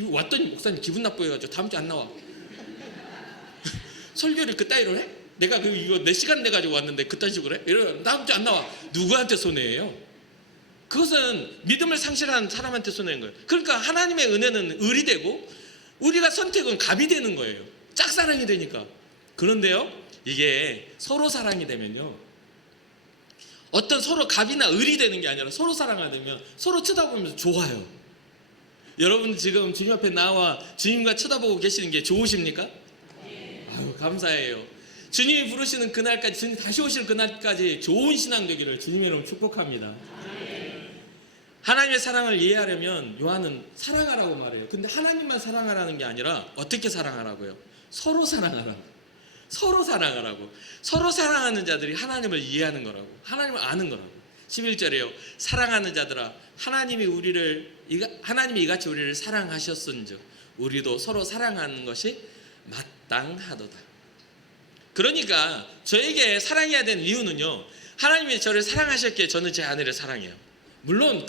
왔더니 목사님 기분 나빠해가지고 다음 주에 안 나와. 설교를 그따위로 해? 내가 이거 내 시간 내가지고 왔는데 그딴 식으로 해? 이러면 다음 주에 안 나와. 누구한테 손해예요? 그것은 믿음을 상실한 사람한테 손해인 거예요. 그러니까 하나님의 은혜는 을이 되고 우리가 선택은 갑이 되는 거예요. 짝사랑이 되니까. 그런데요, 이게 서로 사랑이 되면요, 어떤 서로 갑이나 을이 되는 게 아니라 서로 사랑하면 서로 쳐다보면서 좋아요. 여러분 지금 주님 앞에 나와 주님과 쳐다보고 계시는 게 좋으십니까? 아유, 감사해요. 주님이 부르시는 그날까지, 주님 다시 오실 그날까지 좋은 신앙 되기를 주님의 이름으로 축복합니다. 하나님의 사랑을 이해하려면 요한은 사랑하라고 말해요. 근데 하나님만 사랑하라는 게 아니라 어떻게 사랑하라고요? 서로 사랑하라고. 서로 사랑하라고. 서로 사랑하는 자들이 하나님을 이해하는 거라고, 하나님을 아는 거라고. 11절에요. 사랑하는 자들아, 하나님이 이같이 우리를 사랑하셨은즉 우리도 서로 사랑하는 것이 마땅하도다. 그러니까 저에게 사랑해야 되는 이유는요, 하나님이 저를 사랑하셨기에 저는 제 아내를 사랑해요. 물론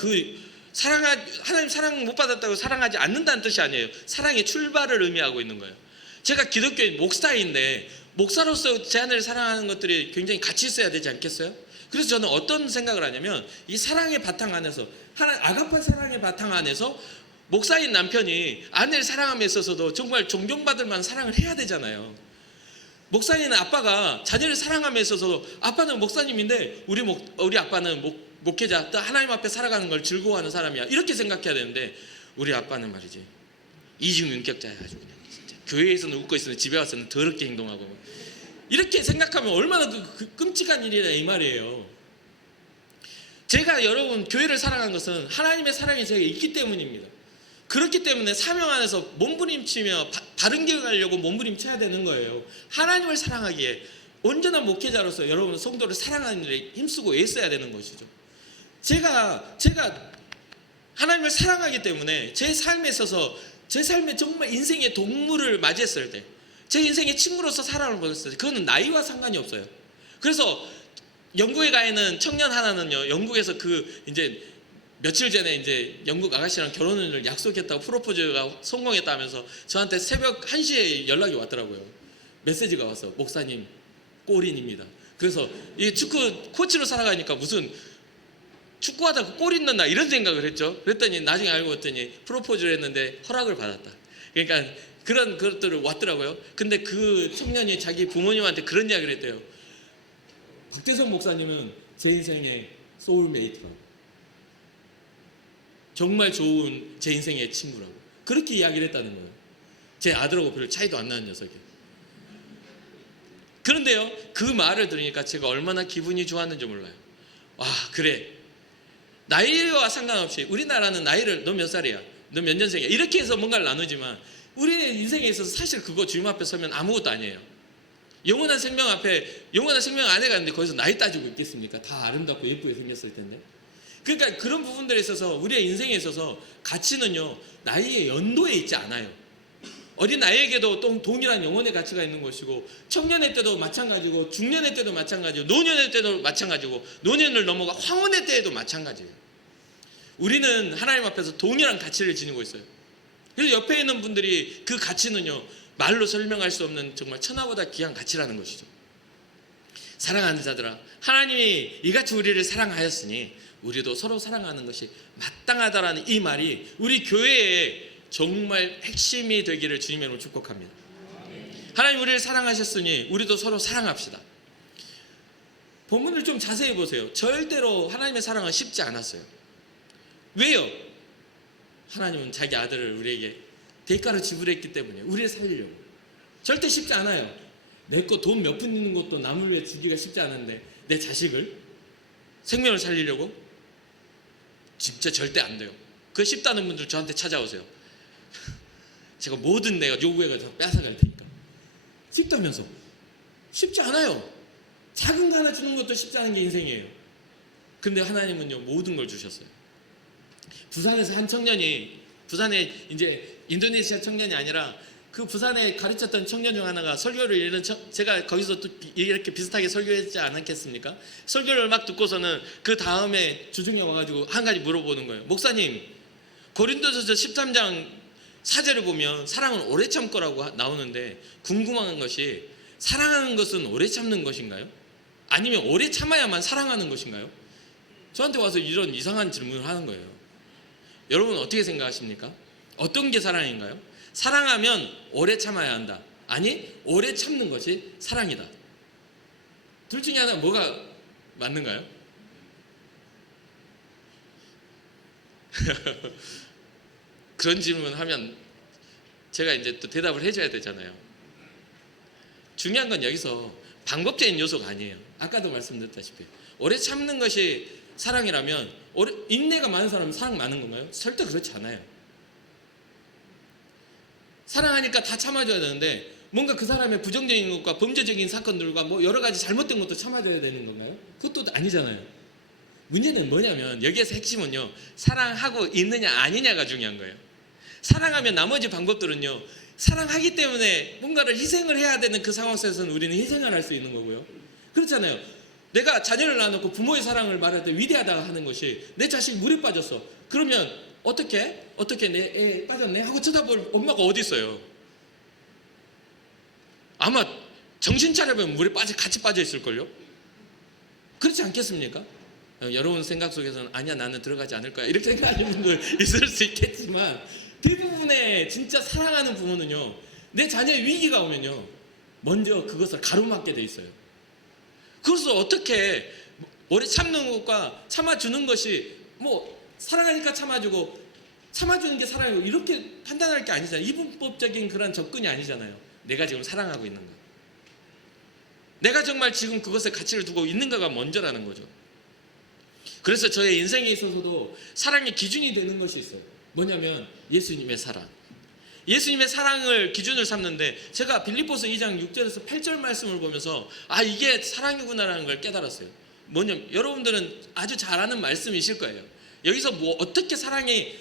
하나님 사랑 못 받았다고 사랑하지 않는다는 뜻이 아니에요. 사랑의 출발을 의미하고 있는 거예요. 제가 기독교인 목사인데 목사로서 제 아내를 사랑하는 것들이 굉장히 가치 있어야 되지 않겠어요? 그래서 저는 어떤 생각을 하냐면, 이 사랑의 바탕 안에서, 아가파 사랑의 바탕 안에서 목사인 남편이 아내를 사랑함에 있어서도 정말 존경받을 만한 사랑을 해야 되잖아요. 목사인 아빠가 자녀를 사랑함에 있어서도, 아빠는 목사님인데 우리 아빠는 목회자, 또 하나님 앞에 살아가는 걸 즐거워하는 사람이야, 이렇게 생각해야 되는데, 우리 아빠는 말이지 이중인격자야. 아주 그냥 진짜 교회에서는 웃고 있으면 집에 와서는 더럽게 행동하고, 이렇게 생각하면 얼마나 끔찍한 일이냐 이 말이에요. 제가 여러분 교회를 사랑한 것은 하나님의 사랑이 제게 있기 때문입니다. 그렇기 때문에 사명 안에서 몸부림치며 바른 길 가려고 몸부림쳐야 되는 거예요. 하나님을 사랑하기에 온전한 목회자로서 여러분 성도를 사랑하는 일에 힘쓰고 애써야 되는 것이죠. 제가 하나님을 사랑하기 때문에 제 삶에 있어서, 제 삶에 정말 인생의 동물을 맞이했을 때, 제 인생의 친구로서 사랑을 보냈을 때, 그거는 나이와 상관이 없어요. 그래서 영국에 가 있는 청년 하나는요, 영국에서 이제 며칠 전에 이제 영국 아가씨랑 결혼을 약속했다고, 프로포즈가 성공했다면서 저한테 새벽 1시에 연락이 왔더라고요. 메시지가 왔어. 목사님, 골인입니다. 그래서 이 축구 코치로 살아가니까 무슨 축구하다가 골 넣나 이런 생각을 했죠. 그랬더니 나중에 알고 봤더니 프로포즈를 했는데 허락을 받았다. 그러니까 그런 것들을 왔더라고요. 근데 그 청년이 자기 부모님한테 그런 이야기를 했대요. 박대성 목사님은 제 인생의 소울메이트라고, 정말 좋은 제 인생의 친구라고, 그렇게 이야기를 했다는 거예요. 제 아들하고 별 차이도 안 나는 녀석이. 그런데요, 그 말을 들으니까 제가 얼마나 기분이 좋았는지 몰라요. 와, 그래, 나이와 상관없이, 우리나라는 나이를 너 몇 살이야, 너 몇 년생이야 이렇게 해서 뭔가를 나누지만, 우리의 인생에 있어서 사실 그거 주님 앞에 서면 아무것도 아니에요. 영원한 생명 안에 갔는데 거기서 나이 따지고 있겠습니까? 다 아름답고 예쁘게 생겼을 텐데. 그러니까 그런 부분들에 있어서 우리의 인생에 있어서 가치는요, 나이의 연도에 있지 않아요. 어린 아이에게도 또 동일한 영혼의 가치가 있는 것이고, 청년의 때도 마찬가지고, 중년의 때도 마찬가지고, 노년의 때도 마찬가지고, 노년을 넘어가 황혼의 때에도 마찬가지예요. 우리는 하나님 앞에서 동일한 가치를 지니고 있어요. 그래서 옆에 있는 분들이 그 가치는요, 말로 설명할 수 없는 정말 천하보다 귀한 가치라는 것이죠. 사랑하는 자들아, 하나님이 이같이 우리를 사랑하였으니 우리도 서로 사랑하는 것이 마땅하다라는 이 말이 우리 교회의 정말 핵심이 되기를 주님의 이름으로 축복합니다. 하나님 우리를 사랑하셨으니 우리도 서로 사랑합시다. 본문을 좀 자세히 보세요. 절대로 하나님의 사랑은 쉽지 않았어요. 왜요? 하나님은 자기 아들을 우리에게 대가로 지불했기 때문에, 우리를 살리려고. 절대 쉽지 않아요. 내 거 돈 몇 푼 있는 것도 남을 위해 주기가 쉽지 않은데 내 자식을, 생명을 살리려고? 진짜 절대 안 돼요. 그거 쉽다는 분들 저한테 찾아오세요. 제가 모든 내가 요구해가지고 뺏어갈 테니까. 쉽다면서. 쉽지 않아요. 작은 거 하나 주는 것도 쉽지 않은 게 인생이에요. 근데 하나님은요, 모든 걸 주셨어요. 부산에서 한 청년이, 부산에 이제 인도네시아 청년이 아니라 그 부산에 가르쳤던 청년 중 하나가 설교를 이런, 제가 거기서 또 이렇게 비슷하게 설교했지 않았겠습니까? 설교를 막 듣고서는 그 다음에 주중에 와가지고 한 가지 물어보는 거예요. 목사님, 고린도전서 13장 4절을 보면 사랑은 오래 참고라고 나오는데, 궁금한 것이 사랑하는 것은 오래 참는 것인가요? 아니면 오래 참아야만 사랑하는 것인가요? 저한테 와서 이런 이상한 질문을 하는 거예요. 여러분 어떻게 생각하십니까? 어떤 게 사랑인가요? 사랑하면 오래 참아야 한다. 아니, 오래 참는 것이 사랑이다. 둘 중에 하나 뭐가 맞는가요? 그런 질문을 하면 제가 이제 또 대답을 해줘야 되잖아요. 중요한 건 여기서 방법적인 요소가 아니에요. 아까도 말씀드렸다시피 오래 참는 것이 사랑이라면 인내가 많은 사람은 사랑 많은 건가요? 절대 그렇지 않아요. 사랑하니까 다 참아줘야 되는데 뭔가 그 사람의 부정적인 것과 범죄적인 사건들과 뭐 여러 가지 잘못된 것도 참아줘야 되는 건가요? 그것도 아니잖아요. 문제는 뭐냐면 여기에서 핵심은요, 사랑하고 있느냐 아니냐가 중요한 거예요. 사랑하면 나머지 방법들은요, 사랑하기 때문에 뭔가를 희생을 해야 되는 그 상황 속에서는 우리는 희생을 할 수 있는 거고요. 그렇잖아요. 내가 자녀를 낳아놓고 부모의 사랑을 말할 때 위대하다 하는 것이, 내 자식 물에 빠졌어. 그러면 어떻게 내 애 빠졌네 하고 쳐다볼 엄마가 어디 있어요? 아마 정신 차려보면 물에 같이 빠져 있을걸요? 그렇지 않겠습니까? 여러분 생각 속에서는 아니야, 나는 들어가지 않을 거야, 이렇게 생각하는 분들 있을 수 있겠지만, 대부분의 진짜 사랑하는 부모는요, 내 자녀의 위기가 오면요, 먼저 그것을 가로막게 돼 있어요. 그래서 어떻게 오래 참는 것과 참아주는 것이 뭐 사랑하니까 참아주고 참아주는 게 사랑이고 이렇게 판단할 게 아니잖아요. 이분법적인 그런 접근이 아니잖아요. 내가 지금 사랑하고 있는가, 내가 정말 지금 그것에 가치를 두고 있는가가 먼저라는 거죠. 그래서 저의 인생에 있어서도 사랑의 기준이 되는 것이 있어요. 뭐냐면 예수님의 사랑. 예수님의 사랑을 기준을 삼는데, 제가 빌립보서 2장 6절에서 8절 말씀을 보면서 이게 사랑이구나라는 걸 깨달았어요. 뭐냐면 여러분들은 아주 잘 아는 말씀이실 거예요. 여기서 뭐 어떻게 사랑이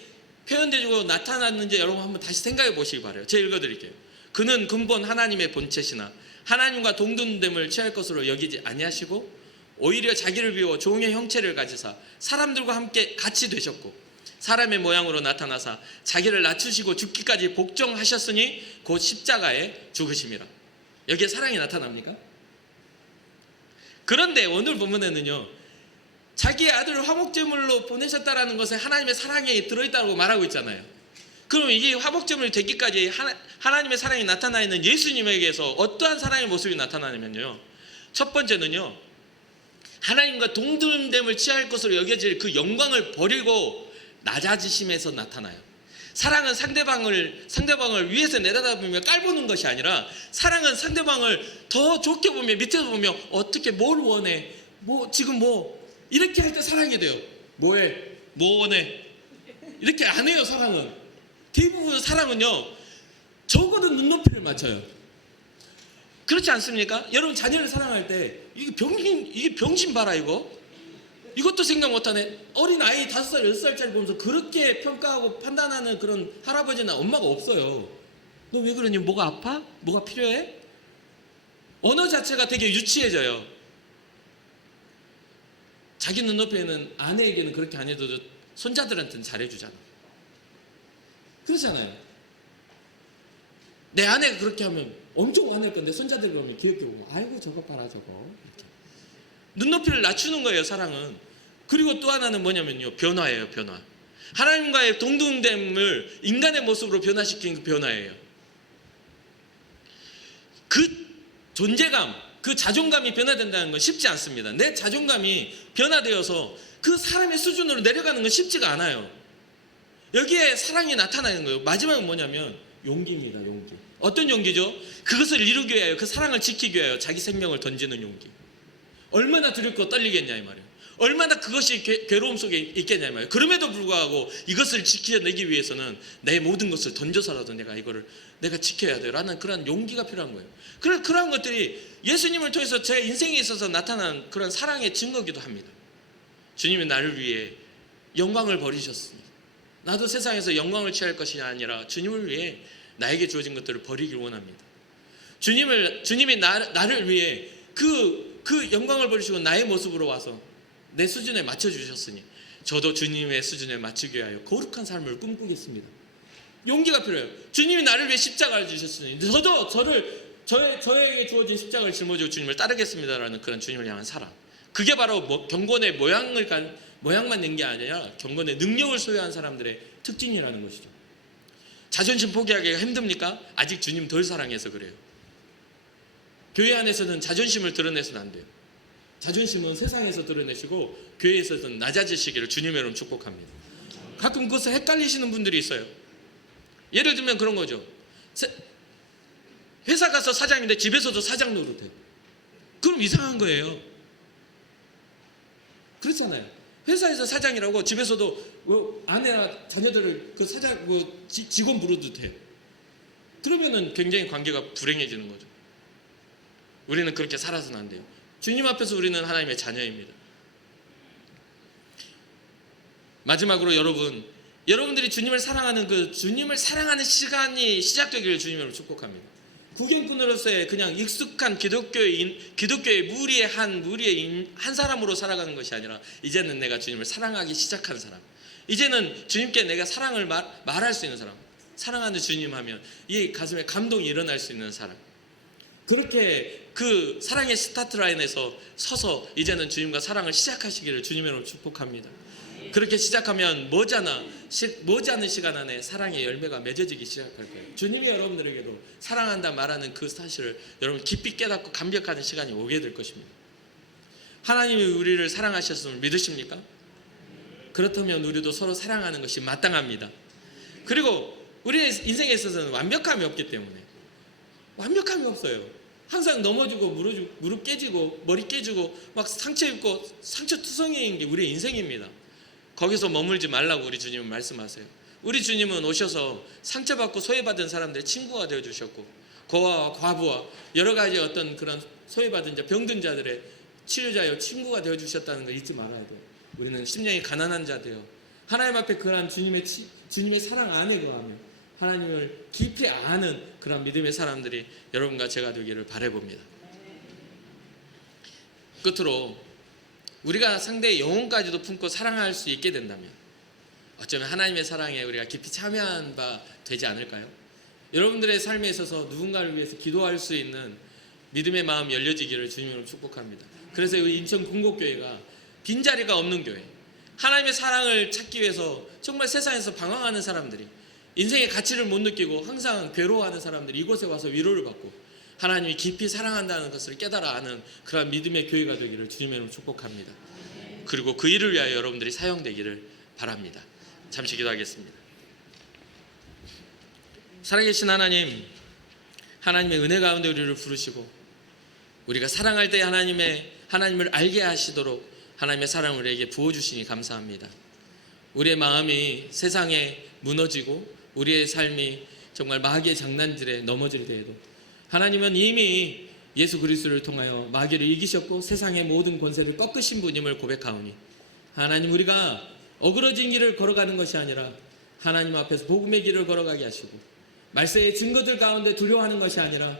표현되고 나타났는지 여러분 한번 다시 생각해 보시기 바라요. 제가 읽어드릴게요. 그는 근본 하나님의 본체시나 하나님과 동등됨을 취할 것으로 여기지 아니하시고 오히려 자기를 비워 종의 형체를 가지사 사람들과 함께 같이 되셨고 사람의 모양으로 나타나사 자기를 낮추시고 죽기까지 복종하셨으니 곧 십자가에 죽으심이라. 여기에 사랑이 나타납니까? 그런데 오늘 본문에는요, 자기의 아들을 화목제물로 보내셨다라는 것에 하나님의 사랑이 들어있다고 말하고 있잖아요. 그럼 이게 화목제물이 되기까지 하나님의 사랑이 나타나 있는 예수님에게서 어떠한 사랑의 모습이 나타나냐면요, 첫 번째는요, 하나님과 동등됨을 취할 것으로 여겨질 그 영광을 버리고 낮아지심에서 나타나요. 사랑은 상대방을 위에서 내려다보며 깔보는 것이 아니라, 사랑은 상대방을 더 좋게 보며 밑에서 보며 어떻게 뭘 원해, 지금 이렇게 할 때 사랑이 돼요. 뭐해? 뭐 원해? 이렇게 안 해요. 사랑은 대부분 사랑은요, 적어도 눈높이를 맞춰요. 그렇지 않습니까? 여러분 자녀를 사랑할 때 이게 병신 봐라, 이것도 생각 못하네. 어린 아이 5살, 6살짜리 보면서 그렇게 평가하고 판단하는 그런 할아버지나 엄마가 없어요. 너 왜 그러니? 뭐가 아파? 뭐가 필요해? 언어 자체가 되게 유치해져요. 자기 눈높이에는 아내에게는 그렇게 안 해도 손자들한테는 잘해주잖아. 그렇잖아요. 내 아내가 그렇게 하면 엄청 화낼 건데 손자들 보면 귀엽게 보고 아이고 저거 봐라 저거. 이렇게. 눈높이를 낮추는 거예요, 사랑은. 그리고 또 하나는 뭐냐면요, 변화예요, 변화. 하나님과의 동등됨을 인간의 모습으로 변화시킨 그 변화예요. 그 존재감, 그 자존감이 변화된다는 건 쉽지 않습니다. 내 자존감이 변화되어서 그 사람의 수준으로 내려가는 건 쉽지가 않아요. 여기에 사랑이 나타나는 거예요. 마지막은 뭐냐면 용기입니다. 용기. 어떤 용기죠? 그것을 이루기 위하여, 그 사랑을 지키기 위하여 자기 생명을 던지는 용기. 얼마나 두렵고 떨리겠냐 이 말이에요. 얼마나 그것이 괴로움 속에 있겠냐 이 말이에요. 그럼에도 불구하고 이것을 지켜내기 위해서는 내 모든 것을 던져서라도 내가 지켜야 돼라는 그런 용기가 필요한 거예요. 그런 것들이 예수님을 통해서 제 인생에 있어서 나타난 그런 사랑의 증거기도 합니다. 주님이 나를 위해 영광을 버리셨으니 나도 세상에서 영광을 취할 것이 아니라 주님을 위해 나에게 주어진 것들을 버리길 원합니다. 주님이 나를 위해 그 영광을 버리시고 나의 모습으로 와서 내 수준에 맞춰주셨으니 저도 주님의 수준에 맞추기 위하여 거룩한 삶을 꿈꾸겠습니다. 용기가 필요해요. 주님이 나를 위해 십자가를 주셨으니 저도 저에게 주어진 십자가를 짊어지고 주님을 따르겠습니다라는 그런 주님을 향한 사랑. 그게 바로 경건의 모양만 낸 게 아니라 경건의 능력을 소유한 사람들의 특징이라는 것이죠. 자존심 포기하기가 힘듭니까? 아직 주님 덜 사랑해서 그래요. 교회 안에서는 자존심을 드러내서는 안 돼요. 자존심은 세상에서 드러내시고 교회에서는 낮아지시기를 주님의 이름으로 축복합니다. 가끔 그것을 헷갈리시는 분들이 있어요. 예를 들면 그런 거죠. 회사 가서 사장인데 집에서도 사장 노릇해. 그럼 이상한 거예요. 그렇잖아요. 회사에서 사장이라고 집에서도 아내나 자녀들을 그 사장 직원 부르도 돼. 그러면은 굉장히 관계가 불행해지는 거죠. 우리는 그렇게 살아서는 안 돼요. 주님 앞에서 우리는 하나님의 자녀입니다. 마지막으로 여러분들이 주님을 사랑하는 시간이 시작되기를 주님으로 축복합니다. 구경꾼으로서의 그냥 익숙한 기독교의 무리의 한 사람으로 살아가는 것이 아니라 이제는 내가 주님을 사랑하기 시작한 사람, 이제는 주님께 내가 사랑을 말할 수 있는 사람, 사랑하는 주님 하면 이 가슴에 감동이 일어날 수 있는 사람, 그렇게 그 사랑의 스타트 라인에서 서서 이제는 주님과 사랑을 시작하시기를 주님으로 축복합니다. 그렇게 시작하면 머지않은 시간 안에 사랑의 열매가 맺어지기 시작할 거예요. 주님이 여러분들에게도 사랑한다 말하는 그 사실을 여러분 깊이 깨닫고 감격하는 시간이 오게 될 것입니다. 하나님이 우리를 사랑하셨음을 믿으십니까? 그렇다면 우리도 서로 사랑하는 것이 마땅합니다. 그리고 우리의 인생에 있어서는 완벽함이 없기 때문에 완벽함이 없어요. 항상 넘어지고 무릎 깨지고 머리 깨지고 막 상처 입고 상처투성이인 게 우리의 인생입니다. 거기서 머물지 말라고 우리 주님은 말씀하세요. 우리 주님은 오셔서 상처받고 소외받은 사람들의 친구가 되어주셨고 고아와 과부와 여러 가지 어떤 그런 소외받은 자, 병든 자들의 치료자여 친구가 되어주셨다는 걸 잊지 말아야 돼요. 우리는 심령이 가난한 자 되어 하나님 앞에 그런 주님의 사랑 안에 거하며 하나님을 깊이 아는 그런 믿음의 사람들이 여러분과 제가 되기를 바라봅니다. 끝으로 우리가 상대의 영혼까지도 품고 사랑할 수 있게 된다면 어쩌면 하나님의 사랑에 우리가 깊이 참여한 바 되지 않을까요? 여러분들의 삶에 있어서 누군가를 위해서 기도할 수 있는 믿음의 마음 열려지기를 주님으로 축복합니다. 그래서 우리 인천 궁곡교회가 빈자리가 없는 교회, 하나님의 사랑을 찾기 위해서 정말 세상에서 방황하는 사람들이 인생의 가치를 못 느끼고 항상 괴로워하는 사람들이 이곳에 와서 위로를 받고 하나님이 깊이 사랑한다는 것을 깨달아 아는 그런 믿음의 교회가 되기를 주님의 이름으로 축복합니다. 그리고 그 일을 위하여 여러분들이 사용되기를 바랍니다. 잠시 기도하겠습니다. 살아계신 하나님의 은혜 가운데 우리를 부르시고 우리가 사랑할 때 하나님을 알게 하시도록 하나님의 사랑을 우리에게 부어주시니 감사합니다. 우리의 마음이 세상에 무너지고 우리의 삶이 정말 마귀의 장난질에 넘어질 때에도 하나님은 이미 예수 그리스도를 통하여 마귀를 이기셨고 세상의 모든 권세를 꺾으신 분임을 고백하오니 하나님, 우리가 어그러진 길을 걸어가는 것이 아니라 하나님 앞에서 복음의 길을 걸어가게 하시고 말세의 증거들 가운데 두려워하는 것이 아니라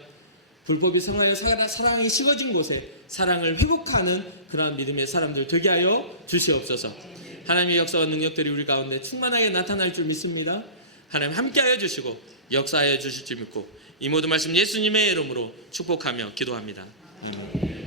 불법이 성하여 사랑이 식어진 곳에 사랑을 회복하는 그러한 믿음의 사람들 되게 하여 주시옵소서. 하나님의 역사와 능력들이 우리 가운데 충만하게 나타날 줄 믿습니다. 하나님 함께하여 주시고 역사하여 주실 줄 믿고 이 모든 말씀 예수님의 이름으로 축복하며 기도합니다. 아멘.